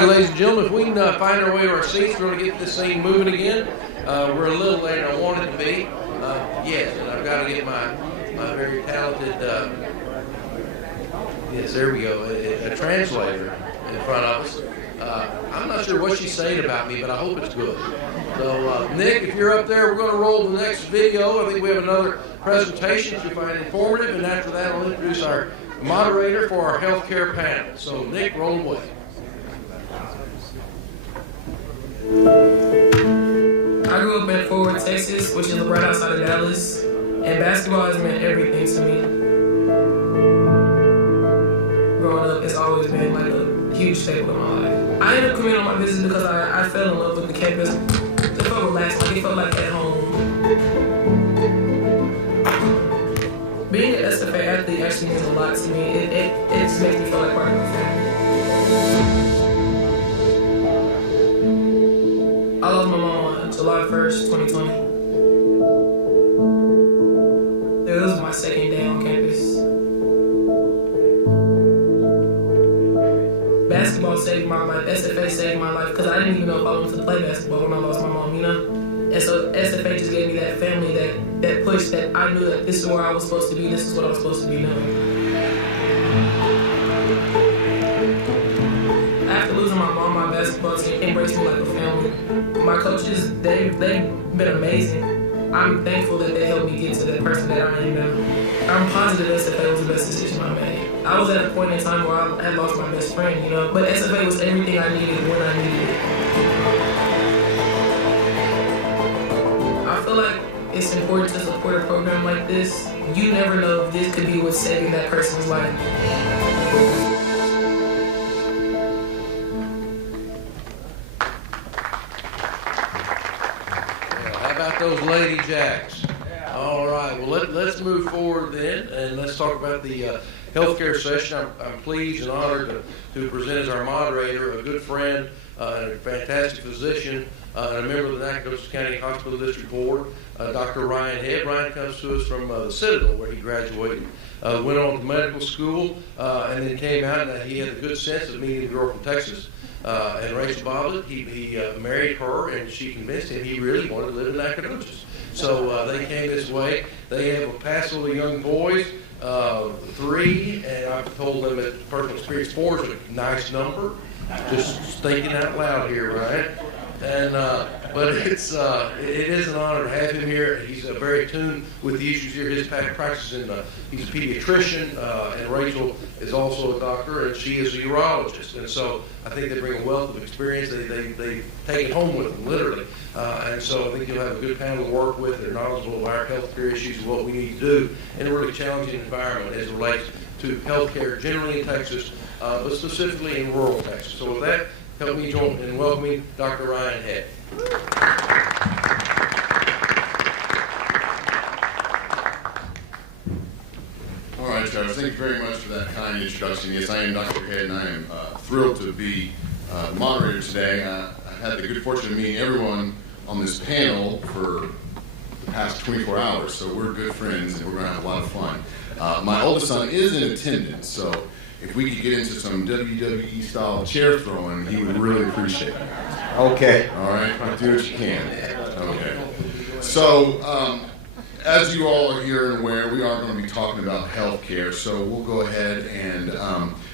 right, ladies and gentlemen, if we can find our way to our seats, we're going to get this thing moving again. We're a little later than I wanted to be. Yes, and I've got to get my very talented, yes, there we go, a translator in front of us. I'm not sure what she's saying about me, but I hope it's good. So, Nick, if you're up there, we're going to roll to the next video. I think we have another presentation that you'll find informative, and after that, I'll introduce our moderator for our healthcare panel. So, Nick, roll away. I grew up in Fort Worth, Texas, which is right outside of Dallas, and basketball has meant everything to me. Growing up, it's always been like a huge staple in my life. I ended up coming on my visit because I fell in love with the campus. It felt relaxed, like it felt like at home. Being an SFA athlete actually means a lot to me. It just makes me feel like part of my family. I lost my mom on July 1st, 2020. It was my second day on campus. Basketball saved my life, SFA saved my life, because I didn't even know if I wanted to play basketball when I lost my mom, you know? And so SFA just gave me that family, that push that I knew that this is where I was supposed to be, this is what I was supposed to be doing. After losing my mom, my basketball team embraced me like a family. My coaches, they've been amazing. I'm thankful that they helped me get to the person that I am now. I'm positive SFA was the best decision I made. I was at a point in time where I had lost my best friend, you know, but SFA was everything I needed when I needed it. I feel like it's important to support a program like this. You never know if this could be what's saving that person's life. Those Lady Jacks. All right, well, let's move forward then, and let's talk about the healthcare session. I'm pleased and honored to present as our moderator a good friend and a fantastic physician and a member of the Nacogdoches County Hospital District Board, Dr. Ryan Head. Ryan comes to us from the Citadel, where he graduated, went on to medical school, and then came out, and he had the good sense of meeting a girl from Texas. And Rachel Bobbitt, he married her, and she convinced him he really wanted to live in Nacogdoches. So they came this way. They have a passel of young boys, 3, and I've told them that personal experience 4 is a nice number. Just thinking out loud here, right? And but it is an honor to have him here. He's very attuned with the issues here. His practice he's a pediatrician, and Rachel is also a doctor, and she is a urologist. And so I think they bring a wealth of experience. They take it home with them, literally. And so I think you'll have a good panel to work with. They're knowledgeable of our healthcare issues and what we need to do in a really challenging environment as it relates to healthcare generally in Texas, but specifically in rural Texas. So with that, help me join in welcoming Dr. Ryan Head. All right, Travis, thank you very much for that kind introduction. Yes, I am Dr. Head, and I am thrilled to be the moderator today. I've had the good fortune of meeting everyone on this panel for the past 24 hours, so we're good friends, and we're going to have a lot of fun. My oldest son is in attendance, so if we could get into some WWE-style chair throwing, he would really appreciate it. Okay. All right, do what you can. Okay. So, as you all are here and aware, we are going to be talking about healthcare. So we'll go ahead and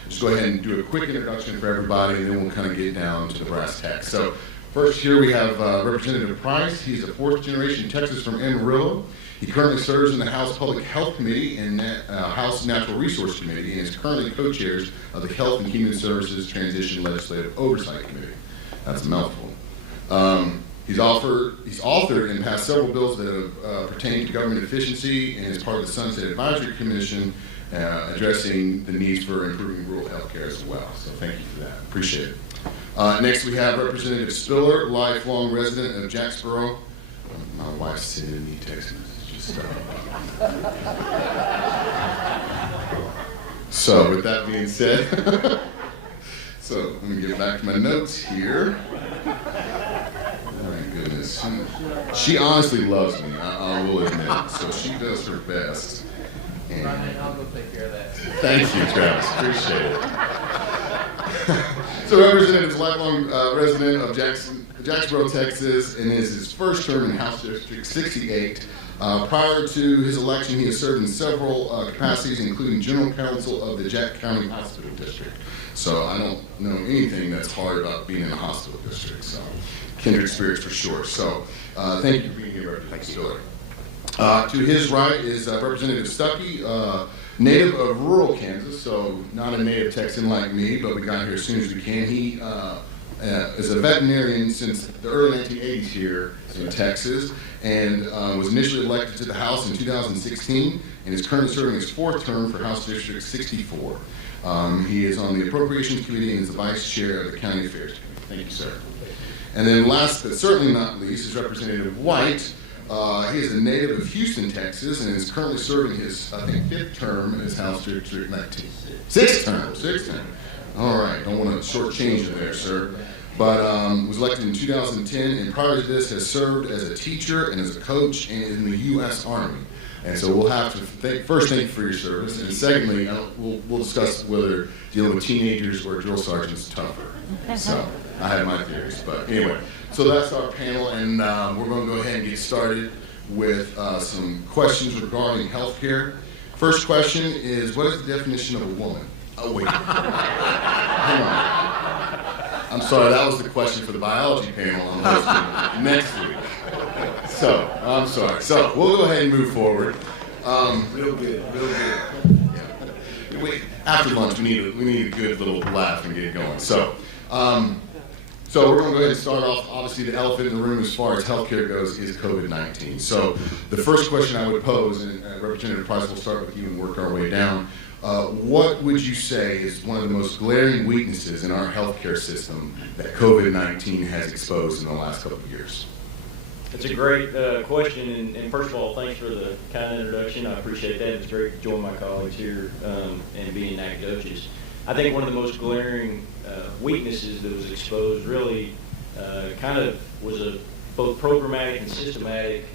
just go ahead and do a quick introduction for everybody, and then we'll kind of get down to the brass tacks. So first here we have Representative Price. He's a 4th-generation Texas from Amarillo. He currently serves in the House Public Health Committee and House Natural Resource Committee, and is currently co-chairs of the Health and Human Services Transition Legislative Oversight Committee. That's a mouthful. He's authored and passed several bills that have pertained to government efficiency, and is part of the Sunset Advisory Commission addressing the needs for improving rural health care as well. So thank you for that. Appreciate it. Next we have Representative Spiller, lifelong resident of Jacksboro. My wife's sending me text messages. So with that being said, so let me get back to my notes here. Oh my goodness. She honestly loves me, I will admit. So she does her best. And I'll go take care of that. thank you, Travis. Appreciate it. So Representative is a lifelong resident of Jacksboro, Texas, and is his first term in House District 68. Prior to his election, he has served in several capacities, including General Counsel of the Jack County Hospital District. So I don't know anything that's hard about being in a hospital district. So kindred spirits for sure. So thank you for being here, Representative Stucky. To his right is Representative Stucky, native of rural Kansas, so not a native Texan like me, but we got here as soon as we can. He is a veterinarian since the early 1980s here in Texas, and was initially elected to the House in 2016, and is currently serving his fourth term for House District 64. He is on the Appropriations Committee and is the Vice Chair of the County Affairs Committee. Thank you, sir. And then last but certainly not least is Representative White. He is a native of Houston, Texas, and is currently serving his, I think, fifth term as House District 19. Sixth term. All right, don't want to shortchange it there, sir. But was elected in 2010, and prior to this has served as a teacher and as a coach and in the U.S. Army. And so we'll have to thank you for your service, and secondly, we'll discuss whether dealing with teenagers or drill sergeants is tougher. So I have my theories, but anyway. So that's our panel, and we're going to go ahead and get started with some questions regarding health care. First question is, what is the definition of a woman? Oh, wait. Hang on. I'm sorry, that was the question for the biology panel on hosting next week. So, I'm sorry. So, we'll go ahead and move forward. Real good. Yeah. After lunch, we need a good little laugh and get it going. So we're going to go ahead and start off. Obviously, the elephant in the room as far as healthcare goes is COVID-19. So the first question I would pose, and Representative Price, will start with you and work our way down. What would you say is one of the most glaring weaknesses in our healthcare system that COVID-19 has exposed in the last couple of years? It's a great question, and first of all, thanks for the kind introduction. I appreciate that. It's great to join my colleagues here and being Nacogdoches. I think one of the most glaring weaknesses that was exposed really kind of was a both programmatic and systematic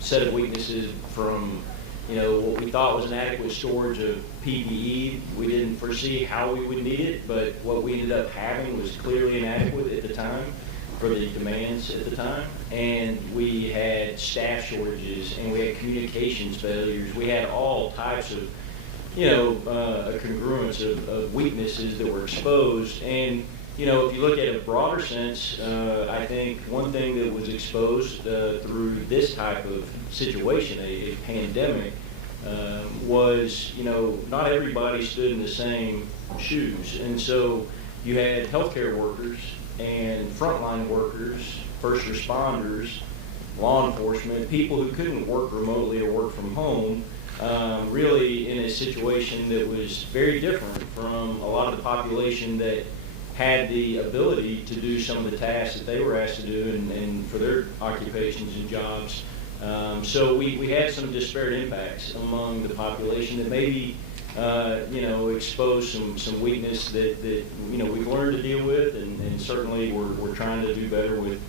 set of weaknesses from what we thought was an adequate storage of PPE. We didn't foresee how we would need it, but what we ended up having was clearly inadequate at the time for the demands at the time. And we had staff shortages, and we had communications failures. We had all types of a congruence of weaknesses that were exposed. And, if you look at a broader sense, I think one thing that was exposed through this type of situation, a pandemic, was, not everybody stood in the same shoes. And so you had healthcare workers and frontline workers, first responders, law enforcement, people who couldn't work remotely or work from home, really in a situation that was very different from a lot of the population that had the ability to do some of the tasks that they were asked to do and for their occupations and jobs. So we had some disparate impacts among the population that maybe exposed some weakness that we've learned to deal with, and certainly we're trying to do better with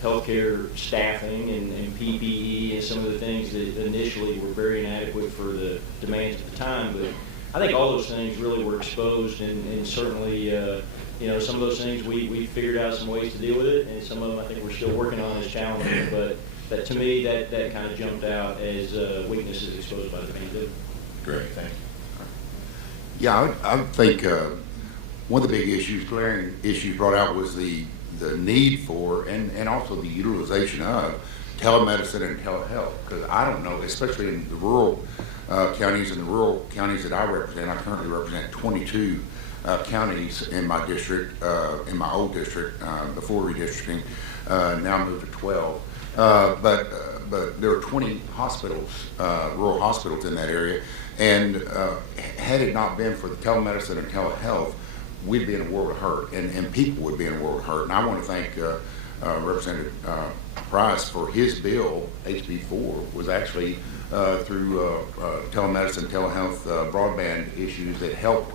healthcare staffing and PPE and some of the things that initially were very inadequate for the demands at the time. But I think all those things really were exposed, and certainly some of those things we figured out some ways to deal with it, and some of them I think we're still working on as challenges. But that to me that kind of jumped out as weaknesses exposed by the pandemic. Great, thank you. Yeah, I think one of the big glaring issues brought out was the need for and also the utilization of telemedicine and telehealth. Because I don't know, especially in the rural counties and the rural counties that I represent. I currently represent 22 counties in my district, in my old district before redistricting. Now I moved to 12. But there are 20 hospitals, rural hospitals in that area. And had it not been for the telemedicine and telehealth, we'd be in a world of hurt, and people would be in a world of hurt. And I want to thank Representative Price for his bill. HB4 was actually through telemedicine, telehealth, broadband issues that helped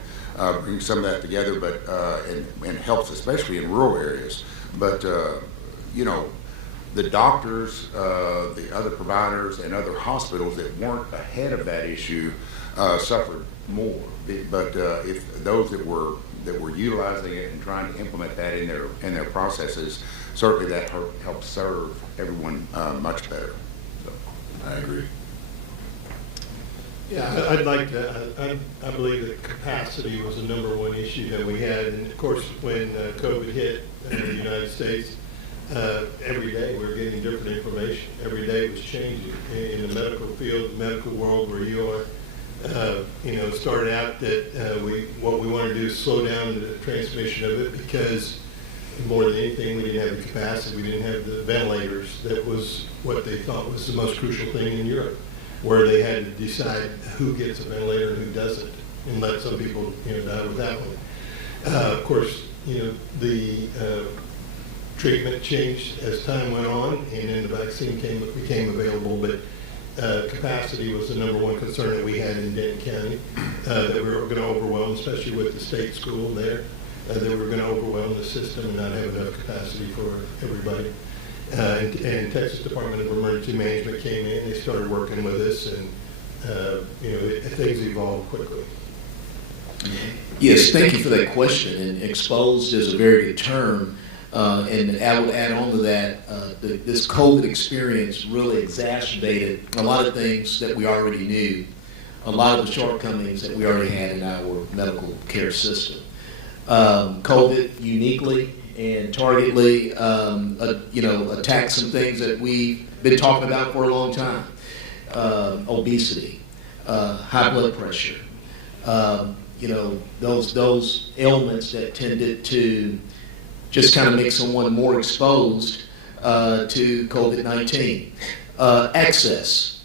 bring some of that together, but and helps especially in rural areas. But the doctors, the other providers, and other hospitals that weren't ahead of that issue suffered more. But if those that were that were utilizing it and trying to implement that in their processes, certainly that helps serve everyone much better. So. I agree. Yeah, I'd like to, I believe that capacity was the number one issue that we had. And of course, when COVID hit the United States, every day we're getting different information. Every day it was changing. In the medical field, the medical world where you are, it started out that what we wanted to do is slow down the transmission of it, because more than anything, we didn't have the capacity. We didn't have the ventilators. That was what they thought was the most crucial thing in Europe, where they had to decide who gets a ventilator and who doesn't, and let some people die with that one. Of course, the treatment changed as time went on, and then the vaccine became available, but capacity was the number one concern that we had in Denton County, that we were going to overwhelm, especially with the state school there, that we were going to overwhelm the system and not have enough capacity for everybody. And Texas Department of Emergency Management came in, they started working with us, and things evolved quickly. Yes, thank you for that question. And exposed is a very good term. And I would add on to that, this COVID experience really exacerbated a lot of things that we already knew, a lot of the shortcomings that we already had in our medical care system. COVID uniquely and targetedly, attacked some things that we've been talking about for a long time. Obesity, high blood pressure, those ailments that tended to just kind of make someone more exposed to COVID-19. Access,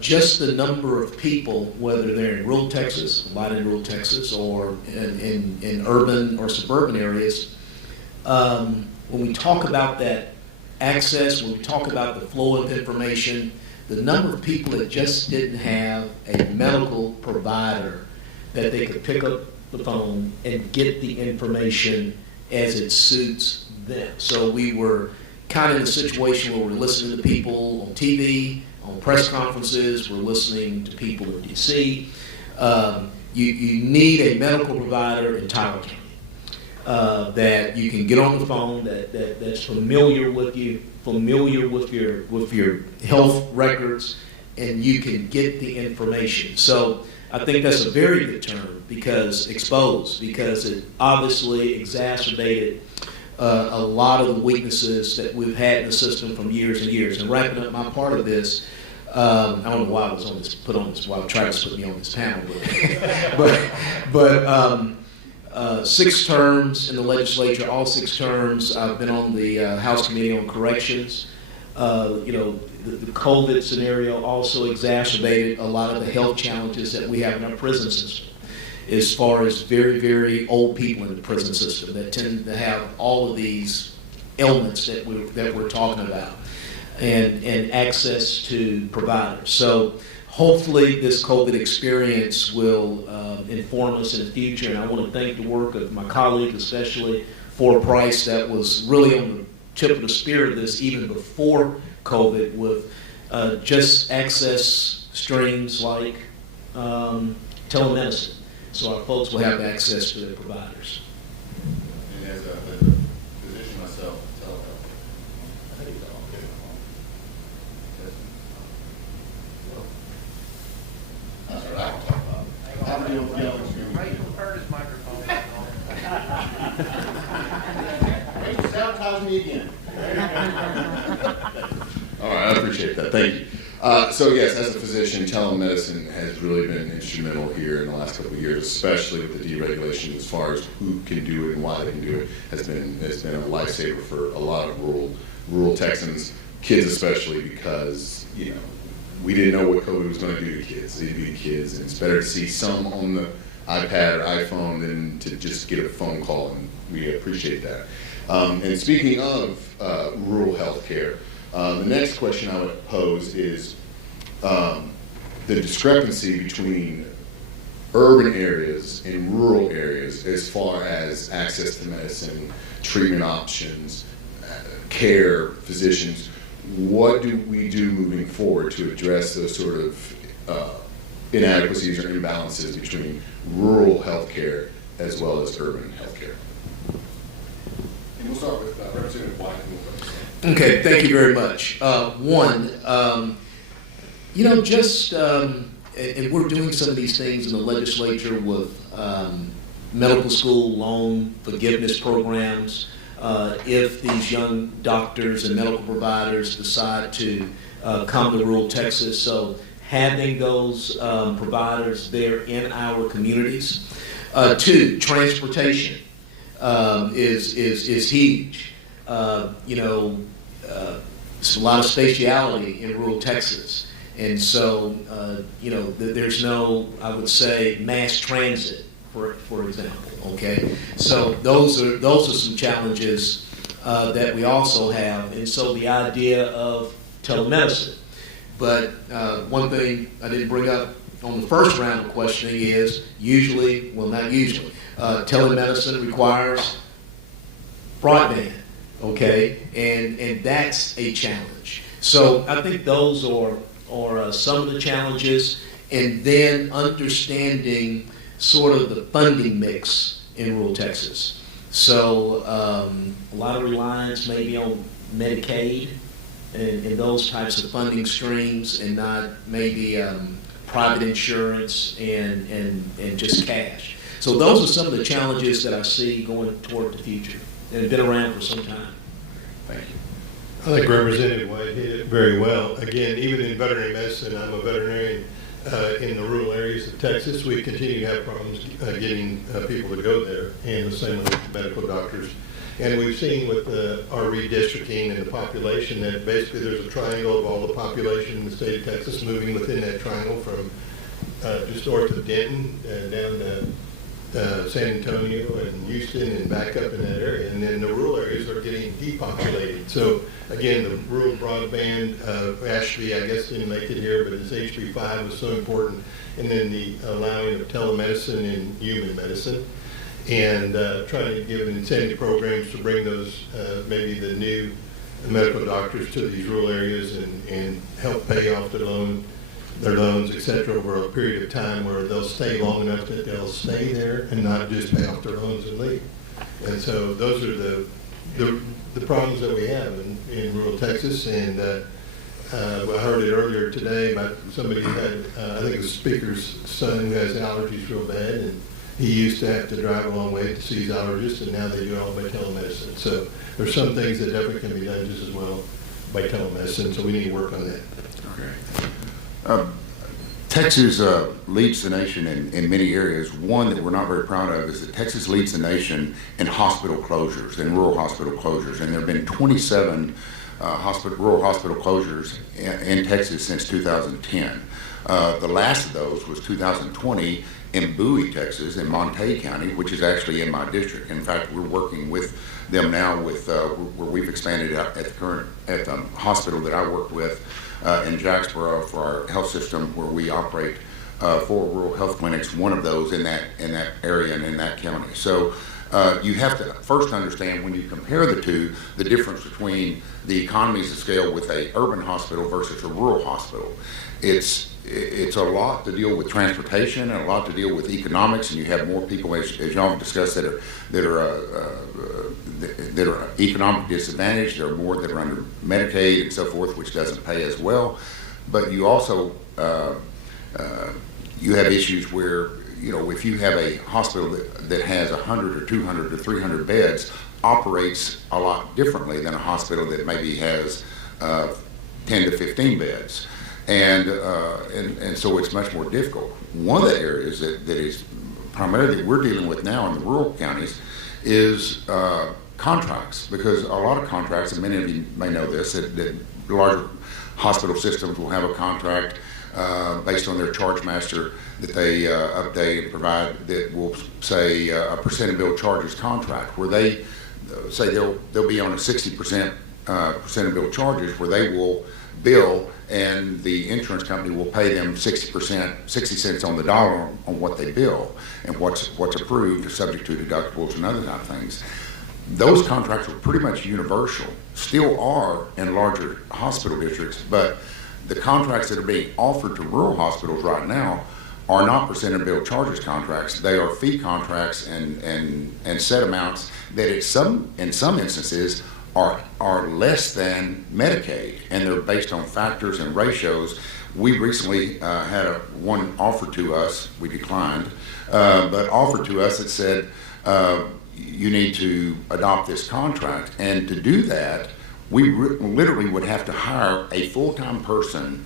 just the number of people, whether they're in rural Texas, a lot in rural Texas, or in urban or suburban areas. When we talk about that access, when we talk about the flow of information, the number of people that just didn't have a medical provider that they could pick up the phone and get the information as it suits them. So we were kind of in a situation where we're listening to people on TV, on press conferences, we're listening to people in DC. You need a medical provider in Tyler County that you can get on the phone, that's familiar with you, familiar with your health records, and you can get the information. So I think that's a very good term, because it obviously exacerbated a lot of the weaknesses that we've had in the system from years and years. And wrapping up my part of this, I don't know why I was why Travis put me on this panel, but 6 terms in the legislature, all 6 terms. I've been on the House Committee on Corrections. The COVID scenario also exacerbated a lot of the health challenges that we have in our prison system, as far as very, very old people in the prison system that tend to have all of these ailments that we're talking about, and access to providers. So hopefully this COVID experience will inform us in the future, and I want to thank the work of my colleagues, especially for Price, that was really on the tip of the spear of this even before COVID, with just access streams like telemedicine, so our folks will have access to their providers. And as a physician myself, telehealth. That's what I can talk about. Rachel, turn his microphone on. Rachel, sabotage me again. All right, I appreciate that. Thank you. So yes, as a physician, telemedicine has really been instrumental here in the last couple of years, especially with the deregulation as far as who can do it and why they can do it. It's been a lifesaver for a lot of rural Texans, kids especially, because we didn't know what COVID was going to do to kids. They'd be kids, and it's better to see some on the iPad or iPhone than to just get a phone call, and we appreciate that. And speaking of rural health care, the next question I would pose is the discrepancy between urban areas and rural areas as far as access to medicine, treatment options, care, physicians. What do we do moving forward to address those sort of inadequacies or imbalances between rural health care as well as urban healthcare. And we'll start with Representative White. Okay, thank you very much. And we're doing some of these things in the legislature with medical school loan forgiveness programs. If these young doctors and medical providers decide to come to rural Texas, so having those providers there in our communities. Two, transportation is huge. It's a lot of spatiality in rural Texas. And so, there's no, I would say, mass transit, for example, okay? So those are some challenges that we also have. And so the idea of telemedicine. But one thing I didn't bring up on the first round of questioning is telemedicine requires broadband, okay? And that's a challenge. So I think those are some of the challenges, and then understanding sort of the funding mix in rural Texas. So a lot of reliance maybe on Medicaid and those types of funding streams, and not maybe private insurance and just cash. So those are some of the challenges that I see going toward the future, and have been around for some time. Thank you. I think Representative White hit it very well. Again, even in veterinary medicine, I'm a veterinarian in the rural areas of Texas. We continue to have problems getting people to go there, and the same with medical doctors. And we've seen with our redistricting and the population that basically there's a triangle of all the population in the state of Texas moving within that triangle from just north of Denton down to San Antonio and Houston and back up in that area. And then the rural areas are getting depopulated. So again, the rural broadband, Ashley, I guess, didn't make it here, but his HB5 was so important. And then the allowing of telemedicine and human medicine. And trying to give incentive programs to bring those, maybe the new medical doctors to these rural areas and help pay off their loans, et cetera, over a period of time where they'll stay long enough that they'll stay there and not just pay off their loans and leave. And so those are the problems that we have in rural Texas. And I heard it earlier today about somebody who had, I think it was the speaker's son who has allergies real bad, and he used to have to drive a long way to see his allergist, and now they do it all by telemedicine. So there's some things that definitely can be done just as well by telemedicine, so we need to work on that. Okay. Texas leads the nation in many areas. One that we're not very proud of is that Texas leads the nation in hospital closures, in rural hospital closures. And there have been 27 rural hospital closures in Texas since 2010. The last of those was 2020 in Bowie, Texas, in Montague County, which is actually in my district. In fact, we're working with them now with where we've expanded at the hospital that I work with in Jacksboro for our health system, where we operate 4 rural health clinics, one of those in that area and in that county. So you have to first understand, when you compare the two, the difference between the economies of scale with a urban hospital versus a rural hospital. It's a lot to deal with transportation and a lot to deal with economics, and you have more people, as y'all discussed, that are economic disadvantaged. There are more that are under Medicaid and so forth, which doesn't pay as well. But you also you have issues where, if you have a hospital that has 100 or 200 or 300 beds, operates a lot differently than a hospital that maybe has 10 to 15 beds. And so it's much more difficult. One of the areas that is primarily we're dealing with now in the rural counties is contracts, because a lot of contracts, and many of you may know this, that larger hospital systems will have a contract based on their charge master that they update and provide, that will say a percent of bill charges contract, where they say they'll be on a 60% percent of bill charges, where they will bill and the insurance company will pay them 60 cents on the dollar on what they bill, and what's approved, subject to deductibles and other type of things. Those contracts are pretty much universal, still are in larger hospital districts, but the contracts that are being offered to rural hospitals right now are not percentage bill charges contracts. They are fee contracts and set amounts that in some instances are less than Medicaid, and they're based on factors and ratios. We recently had one offered to us. We declined, but offered to us that said, you need to adopt this contract. And to do that, we literally would have to hire a full-time person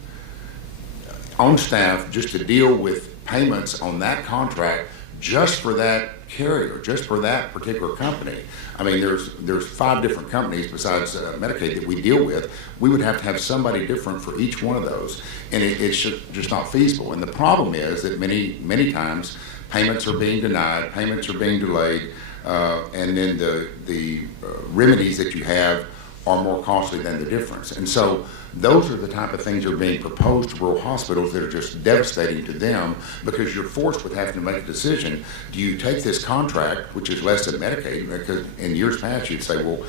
on staff just to deal with payments on that contract, just for that carrier, just for that particular company. I mean, there's 5 different companies besides Medicaid that we deal with. We would have to have somebody different for each one of those, and it's just not feasible. And the problem is that many times payments are being denied, payments are being delayed, and then the remedies that you have are more costly than the difference. And so those are the type of things that are being proposed to rural hospitals that are just devastating to them, because you're forced with having to make a decision. Do you take this contract, which is less than Medicaid? Because in years past you'd say, well,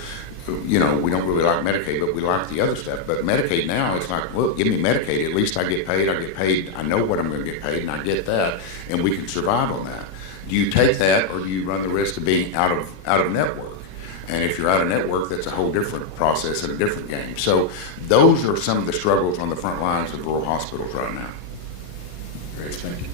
you know, we don't really like Medicaid, but we like the other stuff. But Medicaid now, it's like, look, give me Medicaid. At least I get paid. I know what I'm going to get paid, and I get that, and we can survive on that. Do you take that, or do you run the risk of being out of network? And if you're out of network, that's a whole different process and a different game. So those are some of the struggles on the front lines of rural hospitals right now. Great, thank you.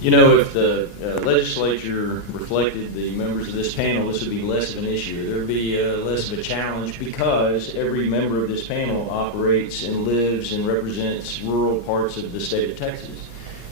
You know, if the legislature reflected the members of this panel, this would be less of an issue. There would be less of a challenge, because every member of this panel operates and lives and represents rural parts of the state of Texas.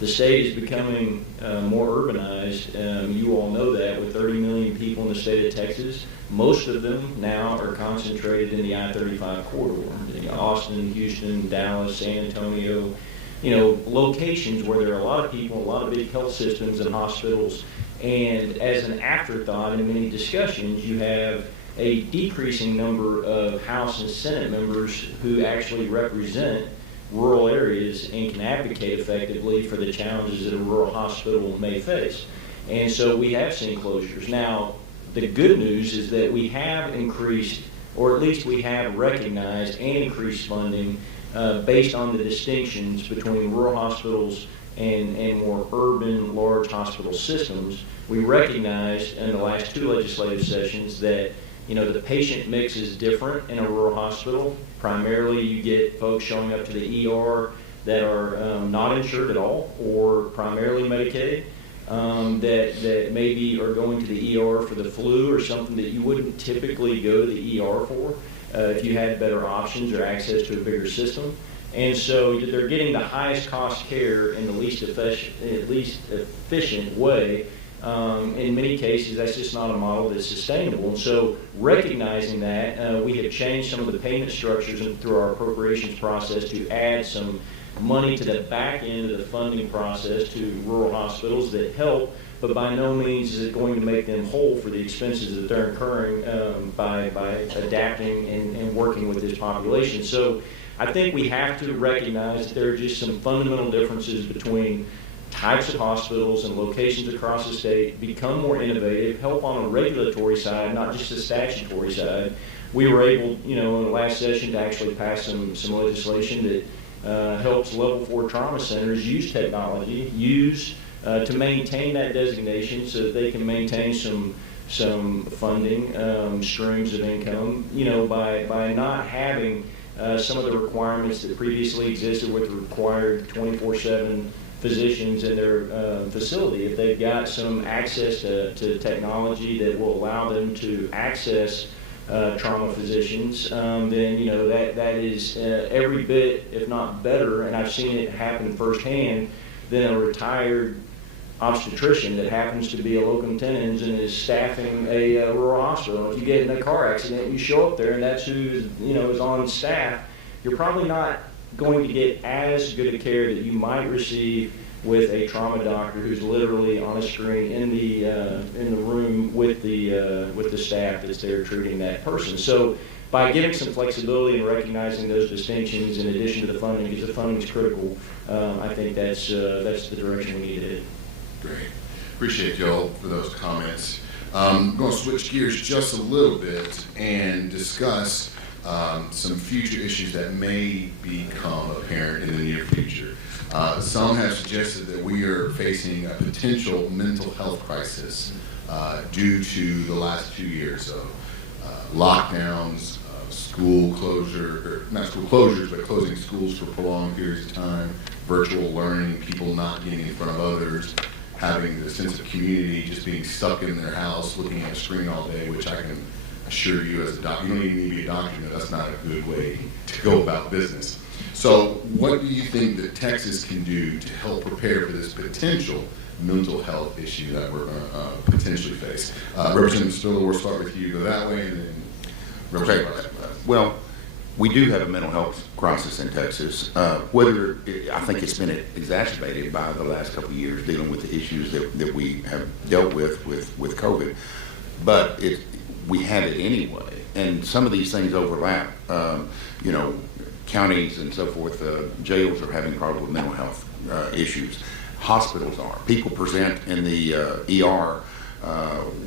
The state is becoming more urbanized. You all know that, with 30 million people in the state of Texas. Most of them now are concentrated in the I-35 corridor. Austin, Houston, Dallas, San Antonio, you know, locations where there are a lot of people, a lot of big health systems and hospitals. And as an afterthought in many discussions, you have a decreasing number of House and Senate members who actually represent rural areas and can advocate effectively for the challenges that a rural hospital may face. And so we have seen closures. Now, the good news is that we have increased, or at least we have recognized and increased funding based on the distinctions between rural hospitals and more urban, large hospital systems. We recognized in the last 2 legislative sessions that, you know, the patient mix is different in a rural hospital. Primarily, you get folks showing up to the ER that are not insured at all, or primarily Medicaid, that maybe are going to the ER for the flu or something that you wouldn't typically go to the ER for if you had better options or access to a bigger system. And so they're getting the highest cost care in the least efficient way. In many cases, that's just not a model that's sustainable. And so recognizing that, we have changed some of the payment structures through our appropriations process to add some money to the back end of the funding process to rural hospitals that help, but by no means is it going to make them whole for the expenses that they're incurring by adapting and working with this population. So I think we have to recognize that there are just some fundamental differences between types of hospitals and locations across the state, become more innovative, help on a regulatory side, not just a statutory side. We were able, you know, in the last session to actually pass some legislation that helps level 4 trauma centers use technology, to maintain that designation so that they can maintain some funding streams of income, you know, by not having some of the requirements that previously existed with required 24/7 physicians in their facility. If they've got some access to technology that will allow them to access trauma physicians, then, you know, that is every bit, if not better, and I've seen it happen firsthand, than a retired obstetrician that happens to be a locum tenens and is staffing a rural hospital. If you get in a car accident, you show up there and that's who is on staff, you're probably not going to get as good a care that you might receive with a trauma doctor who's literally on a screen in the room with the staff that's there treating that person. So by giving some flexibility and recognizing those distinctions in addition to the funding, because the funding is critical, I think that's the direction we need to head. Great. Appreciate y'all for those comments. I'm going to switch gears just a little bit and discuss some future issues that may become apparent in the near future. Some have suggested that we are facing a potential mental health crisis due to the last 2 years of lockdowns, school closure, or not school closures, but closing schools for prolonged periods of time, virtual learning, people not getting in front of others, having the sense of community, just being stuck in their house, looking at a screen all day, which I can assure you as a doctor, you don't even need to be a doctor, but that's not a good way to go about business. So what do you think that Texas can do to help prepare for this potential mental health issue that we're going to potentially face? Representative Spiller, we'll start with you, go that way, and then Representative. Well, we do have a mental health crisis in Texas. I think it's been exacerbated by the last couple of years dealing with the issues that we have dealt with COVID. But we have it anyway, and some of these things overlap. Counties and so forth, jails are having problems with mental health issues. Hospitals are. People present in the ER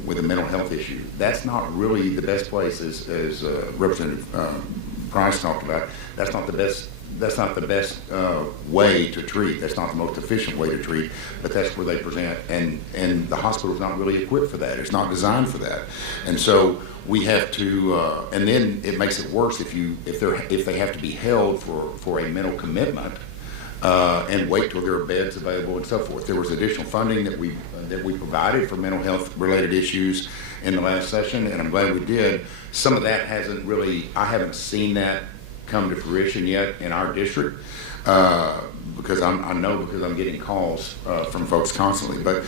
with a mental health issue. That's not really the best place, as Representative Price talked about. That's not the best. That's not the best way to treat. That's not the most efficient way to treat. But that's where they present, and the hospital's not really equipped for that. It's not designed for that, and so we have to. And then it makes it worse if they have to be held for a mental commitment. And wait till there are beds available and so forth. There was additional funding that we provided for mental health related issues in the last session, and I'm glad we did. Some of that I haven't seen that come to fruition yet in our district because I'm getting calls from folks constantly. But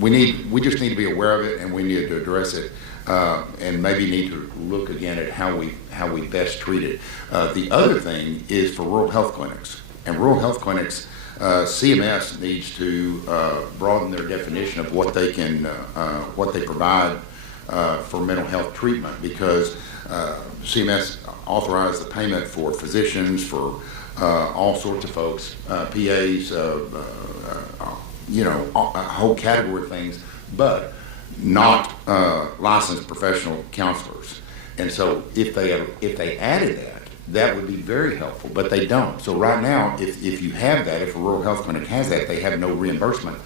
we just need to be aware of it, and we need to address it. And maybe need to look again at how we best treat it. The other thing is for rural health clinics. And rural health clinics, CMS needs to broaden their definition of what they provide for mental health treatment, because CMS authorized the payment for physicians, for all sorts of folks, PAs, a whole category of things, but not licensed professional counselors. And so if they added that would be very helpful, but they don't. So right now, if you have that, if a rural health clinic has that, they have no reimbursement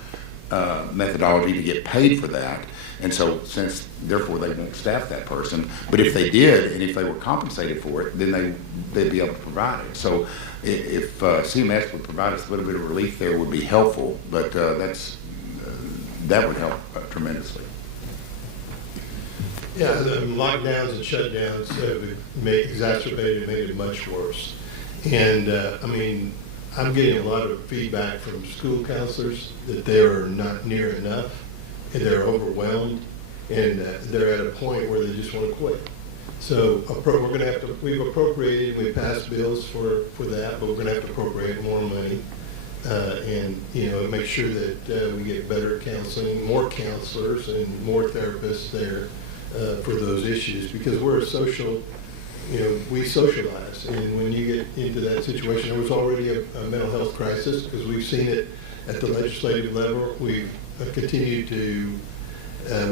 methodology to get paid for that. And so therefore they won't staff that person. But if they did, and if they were compensated for it, then they'd be able to provide it. So if CMS would provide us a little bit of relief there, would be helpful, but that would help tremendously. Yeah, the lockdowns and shutdowns have exacerbated, made it much worse. And I'm getting a lot of feedback from school counselors that they are not near enough, and they're overwhelmed, and they're at a point where they just want to quit. So we've appropriated, we passed bills for that, but we're going to have to appropriate more money and make sure that we get better counseling, more counselors, and more therapists there. For those issues, because we're a social, we socialize, and when you get into that situation, there was already a mental health crisis because we've seen it at the legislative level. We've continued to,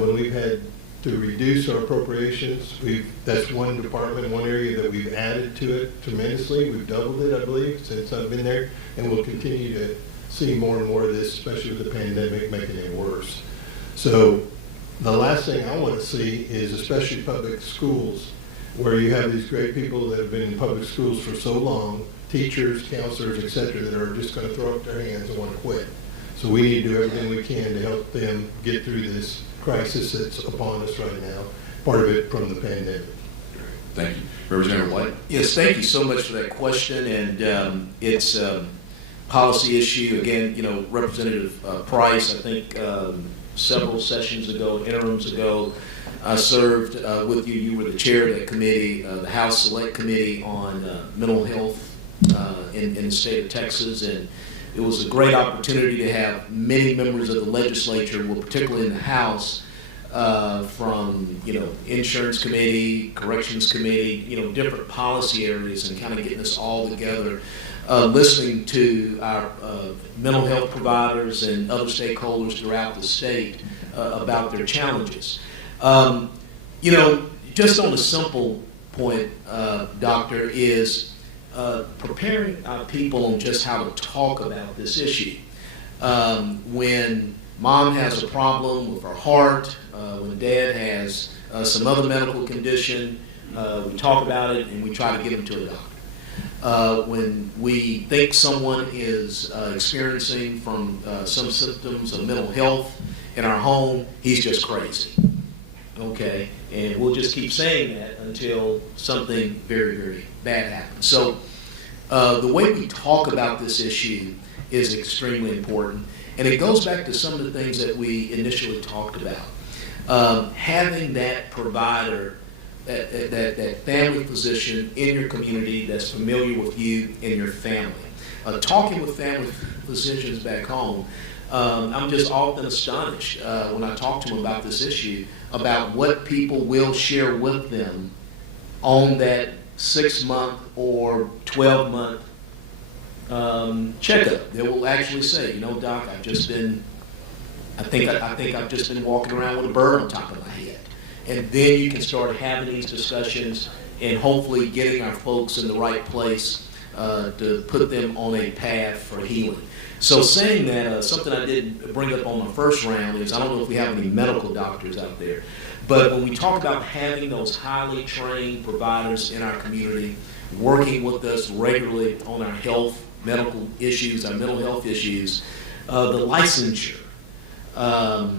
when we've had to reduce our appropriations, that's one department, one area that we've added to it tremendously. We've doubled it, I believe, since I've been there, and we'll continue to see more and more of this, especially with the pandemic making it worse. So the last thing I want to see is, especially public schools, where you have these great people that have been in public schools for so long, teachers, counselors, etc., that are just going to throw up their hands and want to quit. So we need to do everything we can to help them get through this crisis that's upon us right now, part of it from the pandemic. Thank you. Representative White? Yes, thank you so much for that question, and it's a policy issue. Again, Representative Price, I think several sessions ago, interims ago, I served with you. You were the chair of that committee, the House Select Committee on Mental Health in the state of Texas, and it was a great opportunity to have many members of the legislature, well, particularly in the House, from Insurance Committee, Corrections Committee, different policy areas, and kind of getting us all together, listening to our mental health providers and other stakeholders throughout the state about their challenges. Just on a simple point, Doctor, is preparing our people on just how to talk about this issue. When mom has a problem with her heart, when dad has some other medical condition, we talk about it and we try to get them to a doctor. When we think someone is experiencing from some symptoms of mental health in our home, he's just crazy. Okay, and we'll just keep saying that until something very, very bad happens. So the way we talk about this issue is extremely important, and it goes back to some of the things that we initially talked about. Having that provider, that family physician in your community that's familiar with you and your family. Talking with family physicians back home, I'm just often astonished when I talk to them about this issue, about what people will share with them on that 6-month or 12-month checkup. They will actually say, you know, Doc, I think I've just been walking around with a bird on top of my head. And then you can start having these discussions and hopefully getting our folks in the right place to put them on a path for healing. So saying that, something I didn't bring up on my first round is, I don't know if we have any medical doctors out there, but when we talk about having those highly trained providers in our community working with us regularly on our health, medical issues, our mental health issues, the licensure. I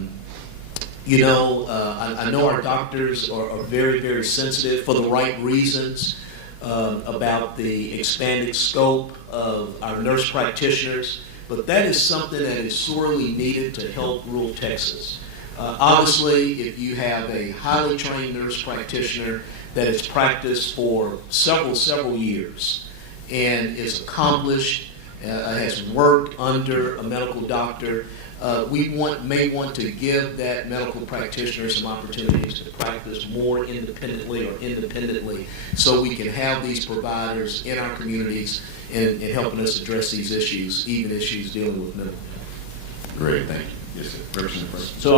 know our doctors are very, very sensitive for the right reasons about the expanded scope of our nurse practitioners, but that is something that is sorely needed to help rural Texas. Obviously, if you have a highly trained nurse practitioner that has practiced for several years and is accomplished, has worked under a medical doctor, we may want to give that medical practitioner some opportunities to practice more independently so we can have these providers in our communities and helping us address these issues, even issues dealing with mental health. Great, thank you. Yes, sir. Representative. So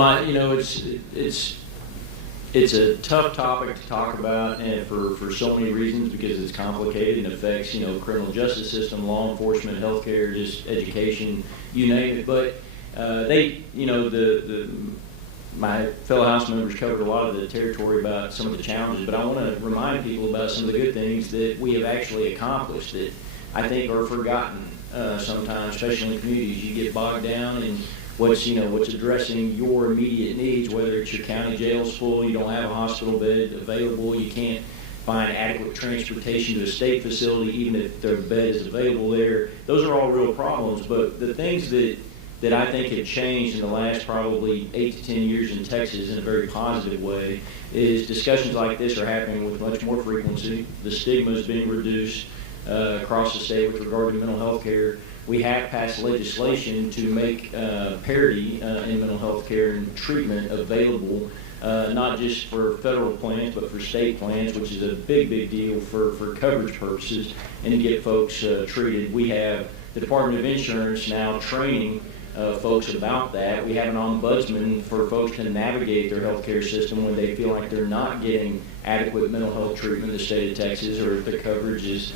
it's a tough topic to talk about, and for so many reasons, because it's complicated and affects criminal justice system, law enforcement, healthcare, just education, you name it. But my fellow House members covered a lot of the territory about some of the challenges, but I want to remind people about some of the good things that we have actually accomplished that I think are forgotten sometimes, especially in communities. You get bogged down in what's addressing your immediate needs, whether it's your county jail's full, you don't have a hospital bed available, you can't find adequate transportation to a state facility, even if their bed is available there. Those are all real problems, but the things that I think have changed in the last probably 8 to 10 years in Texas in a very positive way is discussions like this are happening with much more frequency. The stigma is being reduced across the state with regard to mental health care. We have passed legislation to make parity in mental health care and treatment available, not just for federal plans, but for state plans, which is a big deal for coverage purposes, and to get folks treated. We have the Department of Insurance now training folks about that. We have an ombudsman for folks to navigate their healthcare system when they feel like they're not getting adequate mental health treatment in the state of Texas, or if the coverage is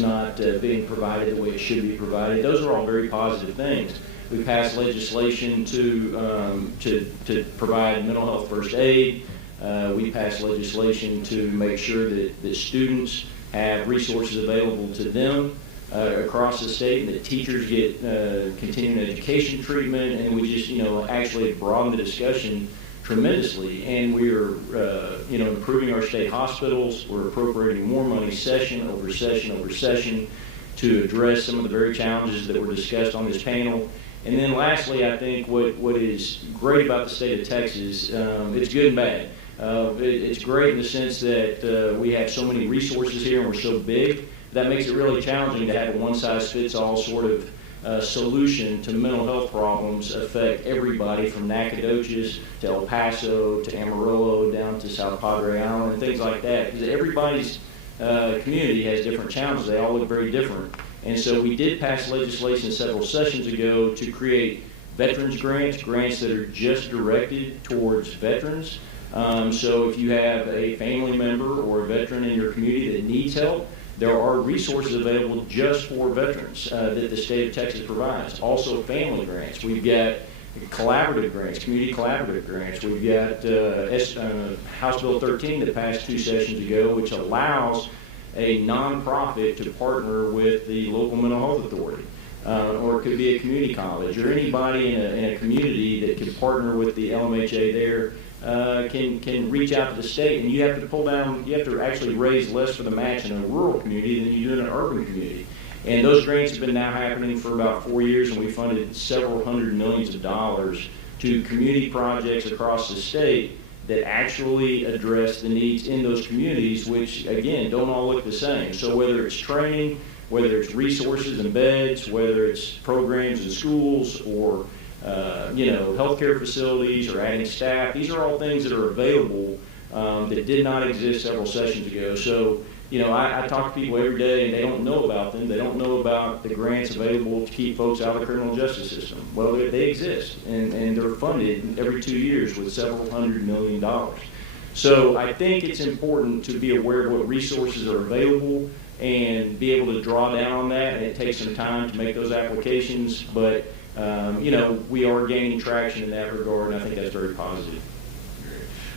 not being provided the way it should be provided. Those are all very positive things. We passed legislation to provide mental health first aid. We passed legislation to make sure that students have resources available to them across the state, and that teachers get continuing education treatment, and we just actually broadened the discussion tremendously. And we are improving our state hospitals. We're appropriating more money session over session to address some of the very challenges that were discussed on this panel. And then lastly, I think what is great about the state of Texas, it's good and bad. It's great in the sense that we have so many resources here and we're so big. That makes it really challenging to have a one-size-fits-all sort of solution to mental health problems affect everybody from Nacogdoches to El Paso to Amarillo down to South Padre Island and things like that. Because everybody's community has different challenges. They all look very different. And so we did pass legislation several sessions ago to create veterans grants that are just directed towards veterans So if you have a family member or a veteran in your community that needs help, there are resources available just for veterans that the state of Texas provides. Also family grants. We've got collaborative grants, community collaborative grants. We've got House Bill 13 that passed 2 sessions ago, which allows a nonprofit to partner with the local mental health authority. Or it could be a community college, or anybody in a community that can partner with the LMHA there can reach out to the state, and you have to actually raise less for the match in a rural community than you do in an urban community. And those grants have been now happening for about 4 years, and we funded several hundred millions of dollars to community projects across the state that actually address the needs in those communities, which, again, don't all look the same. So whether it's training, whether it's resources and beds, whether it's programs in schools or healthcare facilities or adding staff, these are all things that are available that did not exist several sessions ago. So, I talk to people every day and they don't know about them. They don't know about the grants available to keep folks out of the criminal justice system. Well, they exist, and they're funded every 2 years with several $100 million. So I think it's important to be aware of what resources are available and be able to draw down on that. And it takes some time to make those applications, but we are gaining traction in that regard, and I think that's very positive.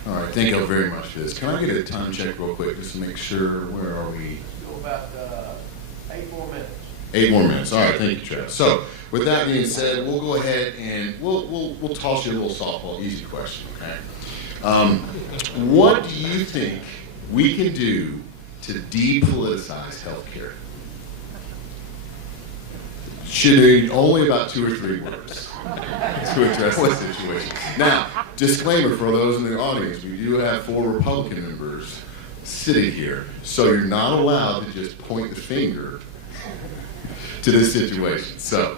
All right, thank you very much for this. Can I get a time check real quick just to make sure, where are we? Go about 8 more minutes. 8 more minutes. All right, thank you, Trev. So with that being said, we'll go ahead and we'll toss you a little softball, easy question, okay? What do you think we can do to depoliticize healthcare? Should need only about 2 or 3 words to address this situation. Now, disclaimer for those in the audience, we do have 4 Republican members sitting here, so you're not allowed to just point the finger to this situation. So,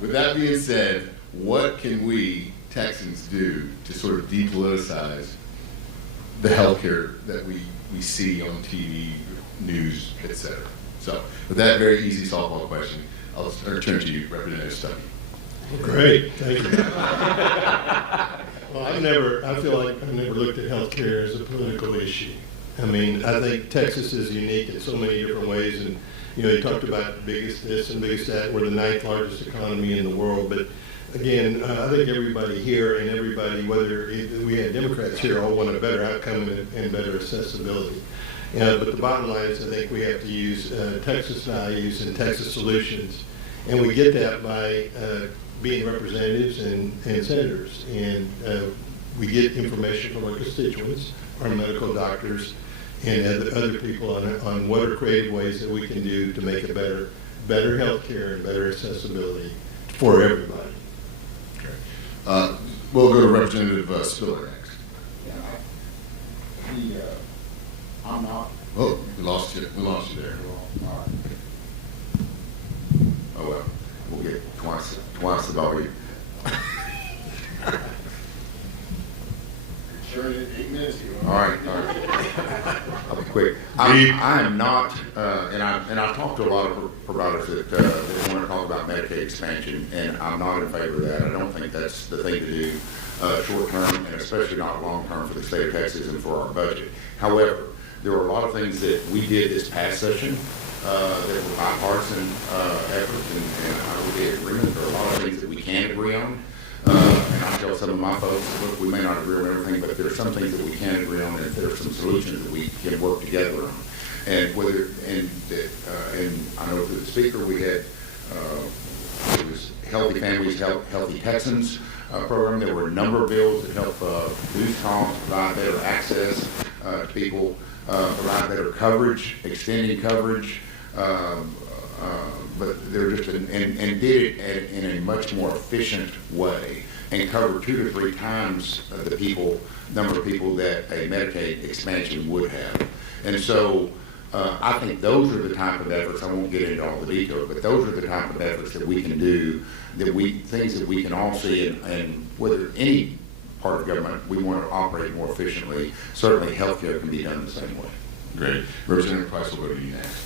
with that being said, what can we Texans do to sort of depoliticize the healthcare that we see on TV, news, etc.? So, with that very easy softball question, I'll turn to you, Representative Stucky. Great, thank you. Well, I feel like I've never looked at healthcare as a political issue. I mean, I think Texas is unique in so many different ways, and you talked about the biggest this and biggest that. We're the 9th largest economy in the world, but again, I think everybody here and everybody, whether we had Democrats here, all want a better outcome and better accessibility. But the bottom line is I think we have to use Texas values and Texas solutions, and we get that by being representatives and senators. And we get information from our constituents, our medical doctors, and other people on what are creative ways that we can do to make a better health care and better accessibility for everybody. Okay. We'll go to Representative Spiller next. I'm not. Oh, we lost you. We lost you there. All right. Oh well, we'll get twice the volume. Sure, 8 minutes here. All right. I'll be quick. I am not, and I talked to a lot of providers that want to talk about Medicaid expansion, and I'm not in favor of that. I don't think that's the thing to do short term, and especially not long term for the state of Texas and for our budget. However, there were a lot of things that we did this past session that were bipartisan efforts, and I would be in agreement. There are a lot of things that we can agree on. And I tell some of my folks, look, we may not agree on everything, but there are some things that we can agree on, and there are some solutions that we can work together on. And I know through the speaker we had it was Healthy Families, Healthy Texans program. There were a number of bills that help reduce costs, provide better access to people, provide better coverage, extending coverage. But they're just and did it in a much more efficient way and covered 2 to 3 times the number of people that a Medicaid expansion would have. And so I think those are the type of efforts. I won't get into all the details, but those are the type of efforts that we can do, things that we can all see, and whether any part of government we want to operate more efficiently, certainly healthcare can be done the same way. Great. Representative Price will go to you next.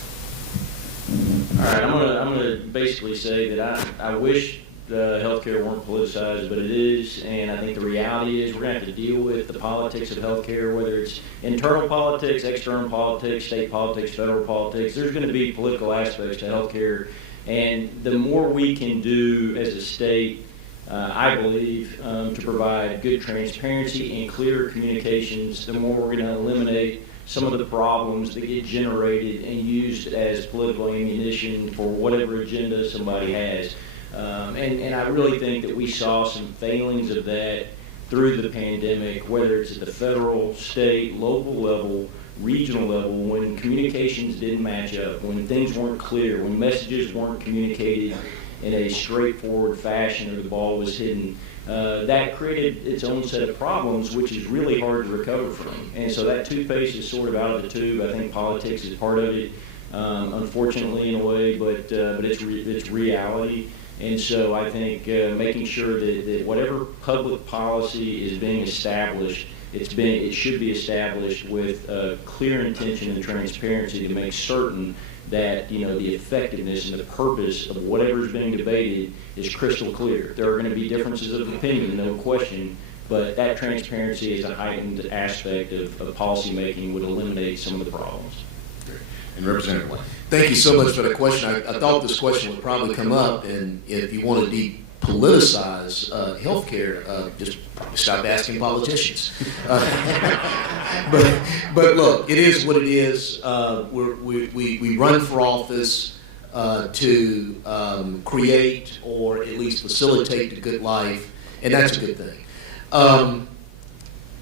All right, I'm gonna basically say that I wish healthcare weren't politicized, but it is. And I think the reality is we're going to have to deal with the politics of healthcare, whether it's internal politics, external politics, state politics, federal politics. There's going to be political aspects to healthcare. And the more we can do as a state, I believe, to provide good transparency and clear communications, the more we're going to eliminate some of the problems that get generated and used as political ammunition for whatever agenda somebody has. And I really think that we saw some failings of that through the pandemic, whether it's at the federal, state, local level, regional level, when communications didn't match up, when things weren't clear, when messages weren't communicated in a straightforward fashion or the ball was hidden. That created its own set of problems, which is really hard to recover from. And so that toothpaste is sort of out of the tube. I think politics is part of it, unfortunately in a way, but it's reality. And so I think making sure that whatever public policy is being established, it should be established with clear intention and transparency to make certain that the effectiveness and the purpose of whatever is being debated is crystal clear. There are going to be differences of opinion, no question, but that transparency as a heightened aspect of policy making would eliminate some of the problems. And Representative Lynn. Thank you so much for the question. I thought this question would probably come up, and if you want to depoliticize healthcare, just stop asking politicians. But look, it is what it is. We run for office to create or at least facilitate the good life, and that's a good thing.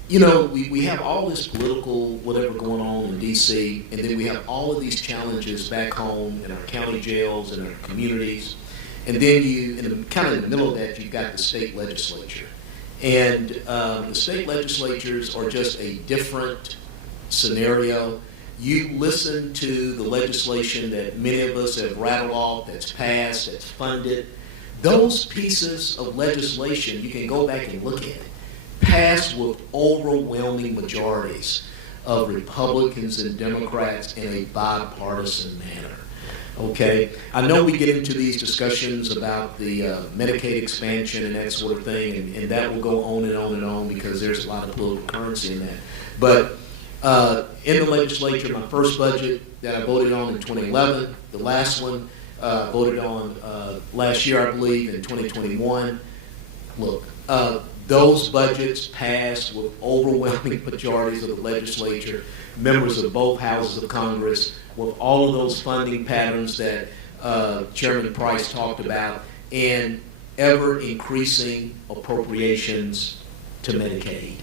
We have all this political whatever going on in D.C., and then we have all of these challenges back home in our county jails and our communities. And then in the middle of that, you've got the state legislature. And the state legislatures are just a different scenario. You listen to the legislation that many of us have rattled off, that's passed, that's funded. Those pieces of legislation, you can go back and look at it, passed with overwhelming majorities of Republicans and Democrats in a bipartisan manner. Okay, I know we get into these discussions about the Medicaid expansion and that sort of thing, and that will go on and on and on because there's a lot of political currency in that. But in the legislature, my first budget that I voted on in 2011, the last one voted on last year, I believe, in 2021. Look, those budgets passed with overwhelming majorities of the legislature, members of both houses of Congress, with all of those funding patterns that Chairman Price talked about, and ever increasing appropriations to Medicaid.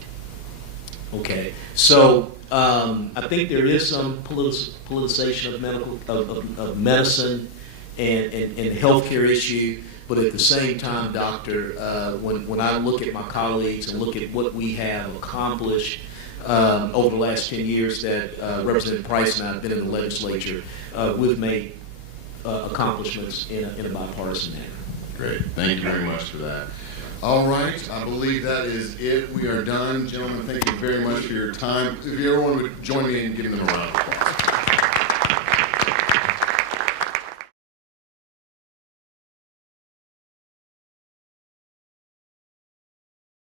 Okay, so I think there is some politicization of medicine and healthcare issue. But at the same time, Doctor, when I look at my colleagues and look at what we have accomplished over the last 10 years that Representative Price and I have been in the legislature, we've made accomplishments in a bipartisan manner. Great. Thank you very much for that. All right. I believe that is it. We are done. Gentlemen, thank you very much for your time. If everyone would join me in giving them a round of applause.